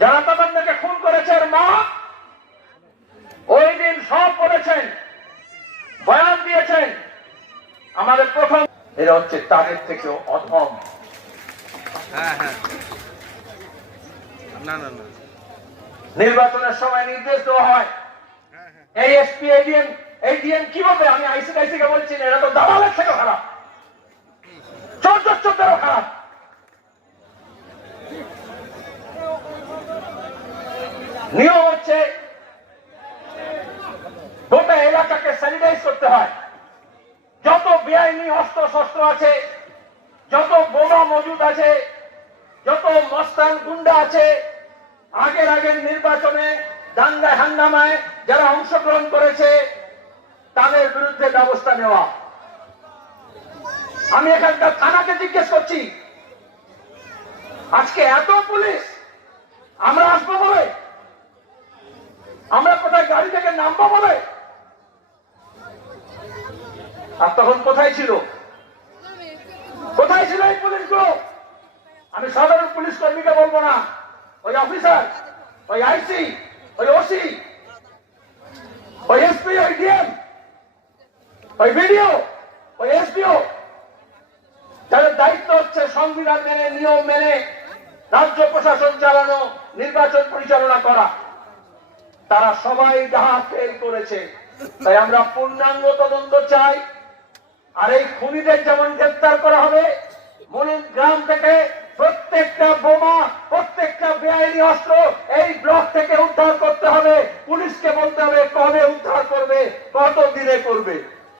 যারা তাদেরকে খুন করেছে মা ওই দিন সব বলেছেন, বয়ান দিয়েছেন। আমাদের প্রথম এরা হচ্ছে তাদের থেকেও অধম। নির্বাচনের সময় নির্দেশ দেওয়া হয়, এই এসপি এডিএম কি বলবে? আমি আইসিআইসি কে বলছি না, এরা তো দালালের থেকে খারাপ, চোদ্দেরও খারাপ। নিয়ম হচ্ছে গোটা এলাকাকে স্যানিটাইজ করতে হয়। যত বেআইনি অস্ত্র শস্ত্র আছে, যত বোমা মজুদ আছে, যত মস্তান গুন্ডা আছে, আগের নির্বাচনে দাঙ্গায় হাঙ্গামায় যারা অংশগ্রহণ করেছে তাদের বিরুদ্ধে ব্যবস্থা নেওয়া। আমি এখানকার থানাকে জিজ্ঞেস করছি, আজকে এত পুলিশ, আমরা আসবো বলে, আমরা কোথায় গাড়ি থেকে নামবো বলে, আর তখন কোথায় ছিল এই পুলিশগুলো? আমি সাধারণ পুলিশ কর্মীকে বলবো না, ওই অফিসার, ওই আইসি, ওই ওসি, ওই এসপি, ওই ডিএম, ওই বিডিও, ওই এসপিও, তাদের দায়িত্ব হচ্ছে সংবিধান মেনে, নিয়ম মেনে রাজ্য প্রশাসন চালানো, নির্বাচন পরিচালনা করা। তারা সবাই ডাহা ফেল করেছে। তাই আমরা পূর্ণাঙ্গ তদন্ত চাই। আর এই খুনিদের যেমন গ্রেফতার করা হবে, মনির গ্রাম থেকে প্রত্যেকটা বোমা, প্রত্যেকটা বেআইনি অস্ত্র এই ব্লক থেকে উদ্ধার করতে হবে। পুলিশকে বলতে হবে কবে উদ্ধার করবে, কত দিনে করবে।